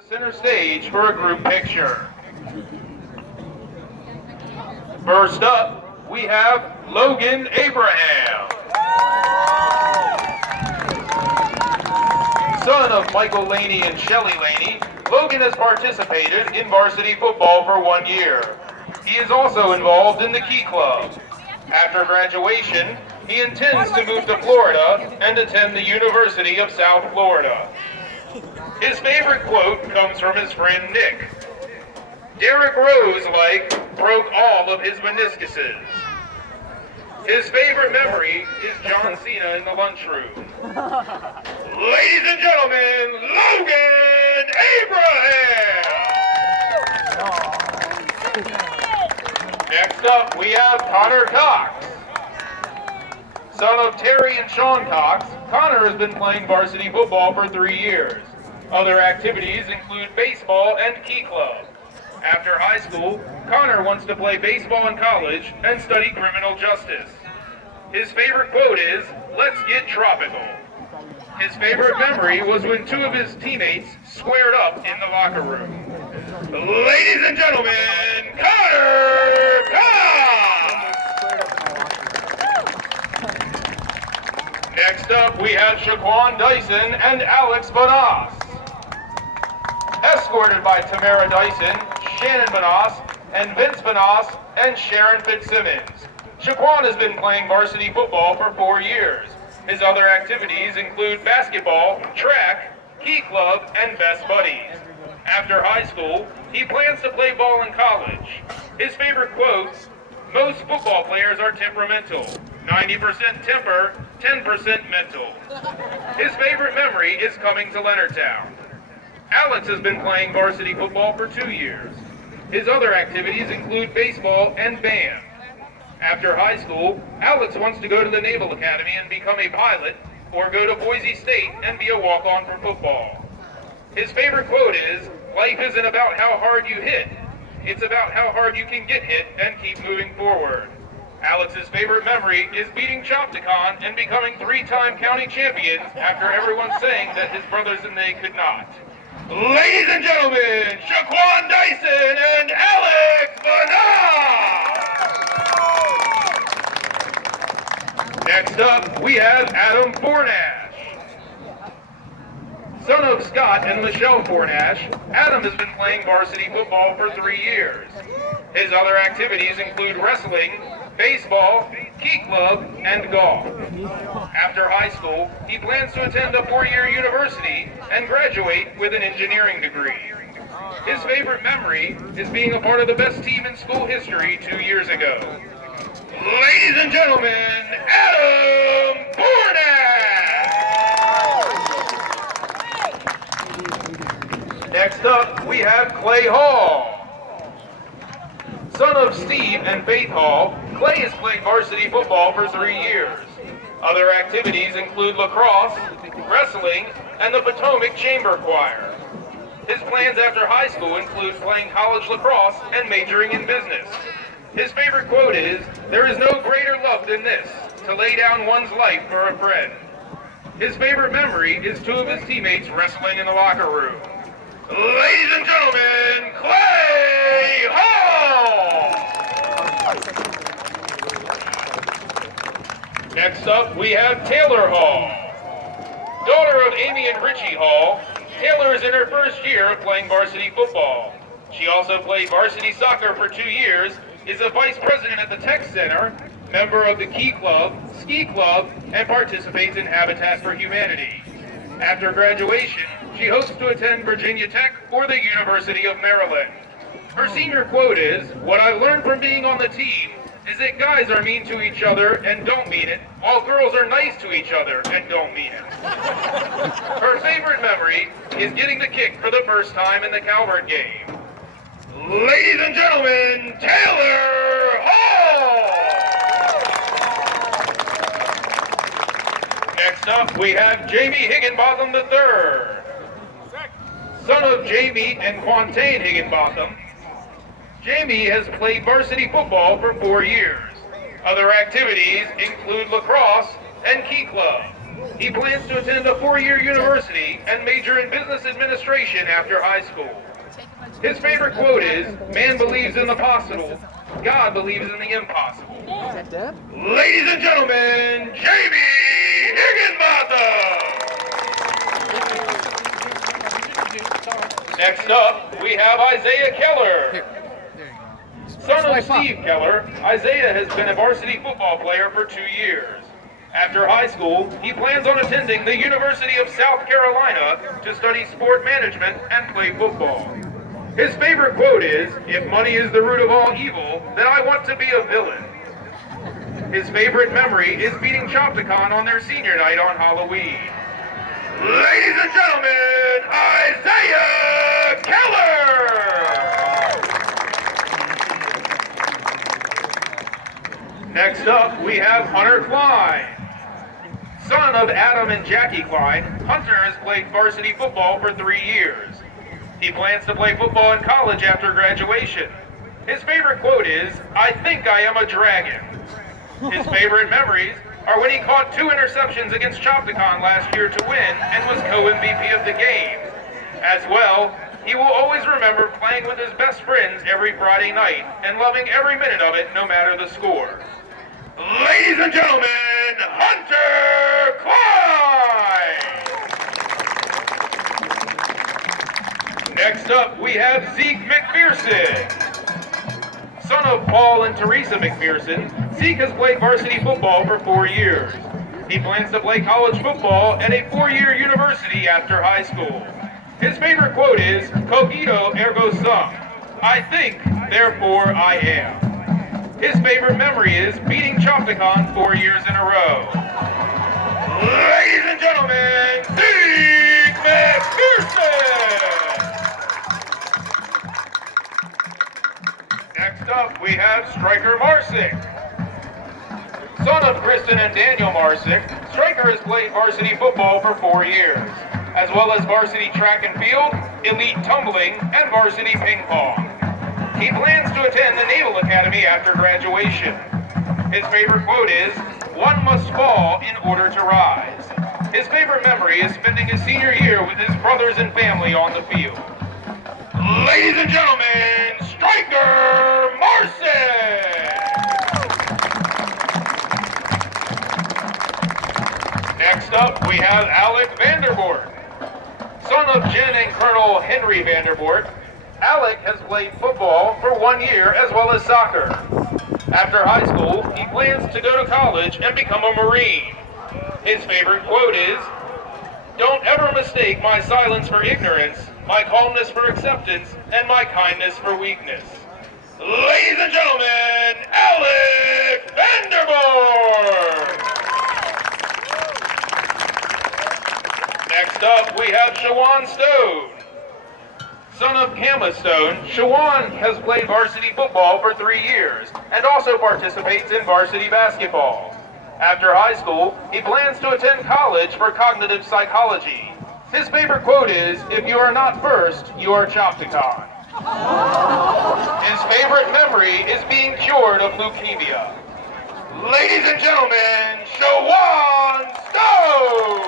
the center stage for a group picture. First up, we have Logan Abraham. Son of Michael Laney and Shelley Laney, Logan has participated in varsity football for 1 year. He is also involved in the Key Club. After graduation, he intends to move to Florida and attend the University of South Florida. His favorite quote comes from his friend Nick. Derrick Rose, broke all of his meniscuses. His favorite memory is John Cena in the lunchroom. Ladies and gentlemen, Logan Abraham! Next up, we have Hunter Cox. Son of Terry and Sean Cox, Connor has been playing varsity football for 3 years. Other activities include baseball and Key Club. After high school, Connor wants to play baseball in college and study criminal justice. His favorite quote is, "Let's get tropical." His favorite memory was when 2 of his teammates squared up in the locker room. Ladies and gentlemen, Connor Cox! Next up, we have Shaquan Dyson and Alex Bonas. Escorted by Tamara Dyson, Shannon Bonas, and Vince Bonas, and Sharon Fitzsimmons. Shaquan has been playing varsity football for 4 years. His other activities include basketball, track, Key Club, and Best Buddies. After high school, he plans to play ball in college. His favorite quotes, "Most football players are temperamental. 90% temper, 10% mental." His favorite memory is coming to Leonardtown. Alex has been playing varsity football for 2 years. His other activities include baseball and band. After high school, Alex wants to go to the Naval Academy and become a pilot, or go to Boise State and be a walk-on for football. His favorite quote is, "Life isn't about how hard you hit. It's about how hard you can get hit and keep moving forward." Alex's favorite memory is beating Chopticon and becoming 3-time county champions after everyone saying that his brothers and they could not. Ladies and gentlemen, Shaquan Dyson and Alex Bonas! Next up, we have Adam Fornash. Son of Scott and Michelle Fornash, Adam has been playing varsity football for 3 years. His other activities include wrestling, baseball, Key Club, and golf. After high school, he plans to attend a 4-year university and graduate with an engineering degree. His favorite memory is being a part of the best team in school history 2 years ago. Ladies and gentlemen, Adam Fornash! Next up, we have Clay Hall. Son of Steve and Faith Hall, Clay has played varsity football for 3 years. Other activities include lacrosse, wrestling, and the Potomac Chamber Choir. His plans after high school include playing college lacrosse and majoring in business. His favorite quote is, "There is no greater love than this, to lay down one's life for a friend." His favorite memory is 2 of his teammates wrestling in the locker room. Ladies and gentlemen, Clay Hall! Next up, we have Taylor Hall. Daughter of Amy and Richie Hall, Taylor is in her first year of playing varsity football. She also played varsity soccer for 2 years, is a vice president at the Tech Center, member of the Key Club, Ski Club, and participates in Habitat for Humanity. After graduation, she hopes to attend Virginia Tech or the University of Maryland. Her senior quote is, "What I've learned from being on the team is that guys are mean to each other and don't mean it, while girls are nice to each other and don't mean it." Her favorite memory is getting the kick for the first time in the Calvert game. Ladies and gentlemen, Taylor Hall! Next up, we have Jamie Higginbotham III. Son of Jamie and Quantaine Higginbotham, Jamie has played varsity football for 4 years. Other activities include lacrosse and Key Club. He plans to attend a 4-year university and major in business administration after high school. His favorite quote is, "Man believes in the possible, God believes in the impossible." Is that Deb? Ladies and gentlemen, Jamie Higginbotham! Next up, we have Isaiah Keller. Here. There you go. Son of Steve Keller, Isaiah has been a varsity football player for 2 years. After high school, he plans on attending the University of South Carolina to study sport management and play football. His favorite quote is, "If money is the root of all evil, then I want to be a villain." His favorite memory is beating Chopticon on their senior night on Halloween. Ladies and gentlemen, Isaiah Keller! Next up, we have Hunter Klein. Son of Adam and Jackie Klein, Hunter has played varsity football for 3 years. He plans to play football in college after graduation. His favorite quote is, "I think I am a dragon." His favorite memories are when he caught 2 interceptions against Chopticon last year to win and was co-MVP of the game. As well, he will always remember playing with his best friends every Friday night and loving every minute of it no matter the score. Ladies and gentlemen, Hunter Klein! Next up, we have Zeke McPherson. Son of Paul and Teresa McPherson, Zeke has played varsity football for 4 years. He plans to play college football at a 4-year university after high school. His favorite quote is, "Cogito ergo sum," I think, therefore I am. His favorite memory is beating Chopticon 4 years in a row. Ladies and gentlemen, Zeke McPherson! Next up, we have Stryker Marsick. Son of Kristen and Daniel Marsick, Stryker has played varsity football for 4 years, as well as varsity track and field, elite tumbling, and varsity ping pong. He plans to attend the Naval Academy after graduation. His favorite quote is, "One must fall in order to rise." His favorite memory is spending his senior year with his brothers and family on the field. Ladies and gentlemen, Stryker Marsick! Next up, we have Alec Vandervoort. Son of Jen and Colonel Henry Vandervoort, Alec has played football for 1 year as well as soccer. After high school, he plans to go to college and become a Marine. His favorite quote is, "Don't ever mistake my silence for ignorance, my calmness for acceptance, and my kindness for weakness." Ladies and gentlemen, Alec Vandervoort! Next up, we have Shawan Stone. Son of Kama Stone, Shawan has played varsity football for 3 years and also participates in varsity basketball. After high school, he plans to attend college for cognitive psychology. His favorite quote is, "If you are not first, you are Chopticon." His favorite memory is being cured of leukemia. Ladies and gentlemen, Shawan Stone!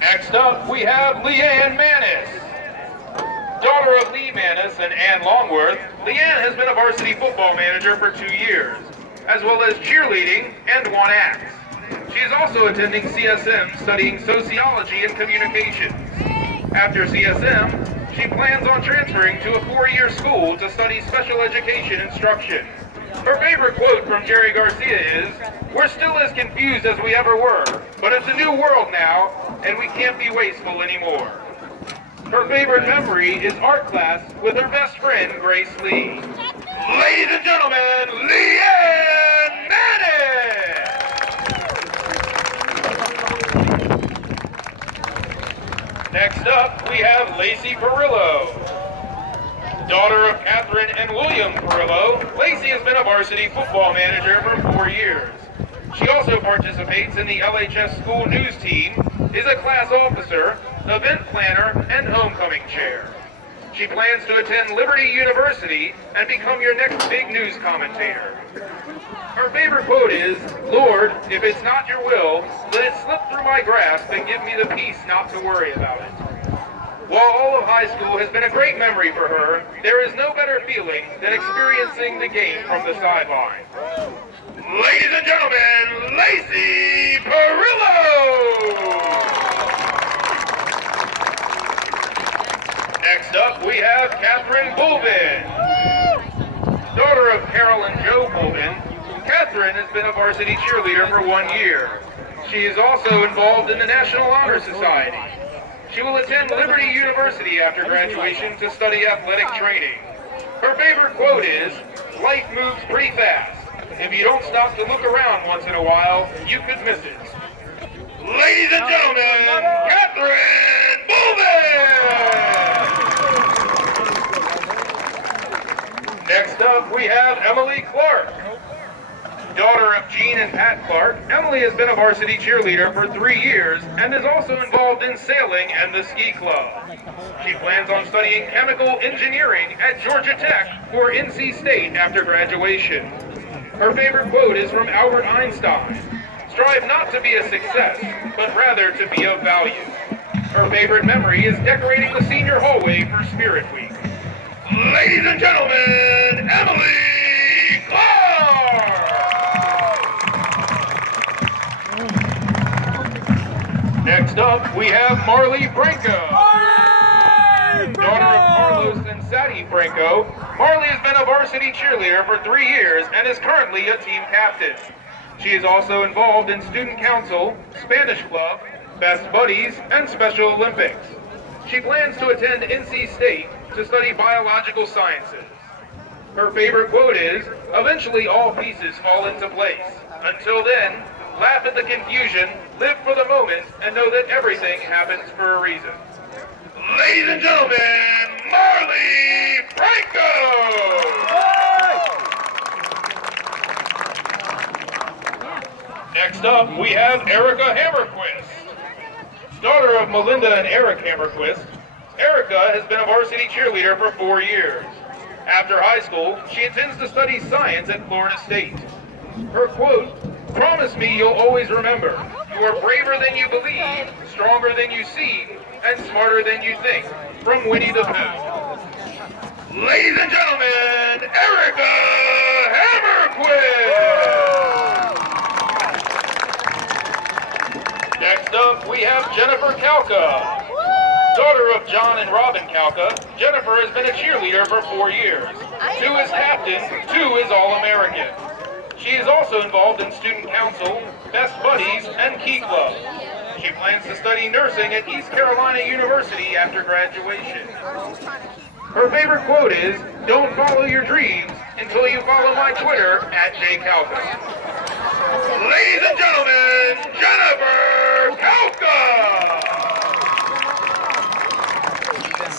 Next up, we have Leanne Manis. Daughter of Lee Manis and Ann Longworth, Leanne has been a varsity football manager for 2 years, as well as cheerleading and won acts. She is also attending CSM studying sociology and communications. After CSM, she plans on transferring to a 4-year school to study special education instruction. Her favorite quote from Jerry Garcia is, "We're still as confused as we ever were, but it's a new world now, and we can't be wasteful anymore." Her favorite memory is art class with her best friend, Grace Lee. Ladies and gentlemen, Leanne Manis! Next up, we have Lacey Perillo. Daughter of Catherine and William Perillo, Lacey has been a varsity football manager for 4 years. She also participates in the LHS school news team, is a class officer, event planner, and homecoming chair. She plans to attend Liberty University and become your next big news commentator. Her favorite quote is, "Lord, if it's not your will, let it slip through my grasp and give me the peace not to worry about it." While all of high school has been a great memory for her, there is no better feeling than experiencing the game from the sideline. Ladies and gentlemen, Lacey Perillo! Next up, we have Catherine Bulvin. Daughter of Carol and Joe Bulvin, Catherine has been a varsity cheerleader for 1 year. She is also involved in the National Honor Society. She will attend Liberty University after graduation to study athletic training. Her favorite quote is, "Life moves pretty fast. If you don't stop to look around once in a while, you could miss it." Ladies and gentlemen, Catherine Bulvin! Next up, we have Emily Clark. Daughter of Gene and Pat Clark, Emily has been a varsity cheerleader for 3 years and is also involved in sailing and the ski club. She plans on studying chemical engineering at Georgia Tech or NC State after graduation. Her favorite quote is from Albert Einstein, "Strive not to be a success, but rather to be of value." Her favorite memory is decorating the senior hallway for Spirit Week. Ladies and gentlemen, Emily Clark! Next up, we have Marley Franco. Daughter of Carlos and Sadie Franco, Marley has been a varsity cheerleader for 3 years and is currently a team captain. She is also involved in student council, Spanish club, Best Buddies, and Special Olympics. She plans to attend NC State to study biological sciences. Her favorite quote is, "Eventually all pieces fall into place. Until then, laugh at the confusion, live for the moment, and know that everything happens for a reason." Ladies and gentlemen, Marley Franco! Next up, we have Erica Hammerquist. Daughter of Melinda and Eric Hammerquist, Erica has been a varsity cheerleader for 4 years. After high school, she intends to study science at Florida State. Her quote, "Promise me you'll always remember, you are braver than you believe, stronger than you seem, and smarter than you think," from Winnie the Pooh. Ladies and gentlemen, Erica Hammerquist! Next up, we have Jennifer Kalka. Daughter of John and Robin Kalka, Jennifer has been a cheerleader for 4 years. 2 is captain, 2 is All-American. She is also involved in student council, Best Buddies, and Key Club. She plans to study nursing at East Carolina University after graduation. Her favorite quote is, "Don't follow your dreams until you follow my Twitter @JKalka." Ladies and gentlemen, Jennifer Kalka!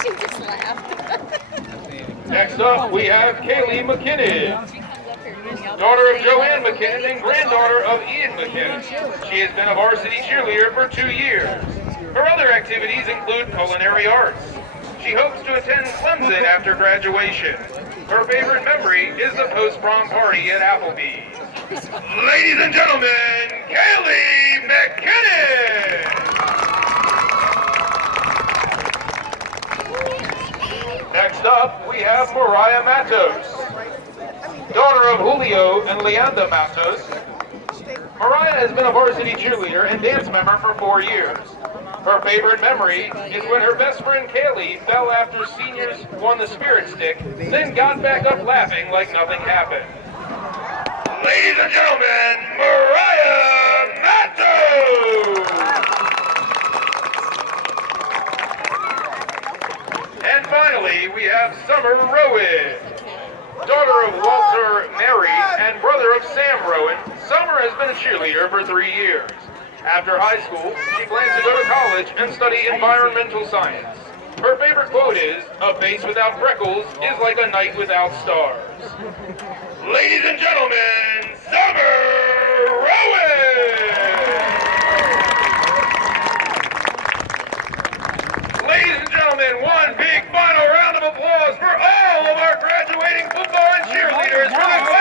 She just laughed. Next up, we have Kaylee McKinnon. Daughter of Joanne McKinnon and granddaughter of Ian McKinnon. She has been a varsity cheerleader for 2 years. Her other activities include culinary arts. She hopes to attend Clemson after graduation. Her favorite memory is the post-prom party at Applebee's. Ladies and gentlemen, Kaylee McKinnon! Next up, we have Mariah Matos. Daughter of Julio and Leanda Matos, Mariah has been a varsity cheerleader and dance member for 4 years. Her favorite memory is when her best friend Kaylee fell after seniors won the spirit stick, then got back up laughing like nothing happened. Ladies and gentlemen, Mariah Matos! And finally, we have Summer Rowan. Daughter of Walter Mary and brother of Sam Rowan, Summer has been a cheerleader for 3 years. After high school, she plans to go to college and study environmental science. Her favorite quote is, "A face without freckles is like a night without stars." Ladies and gentlemen, Summer Rowan! Ladies and gentlemen, one big final round of applause players for the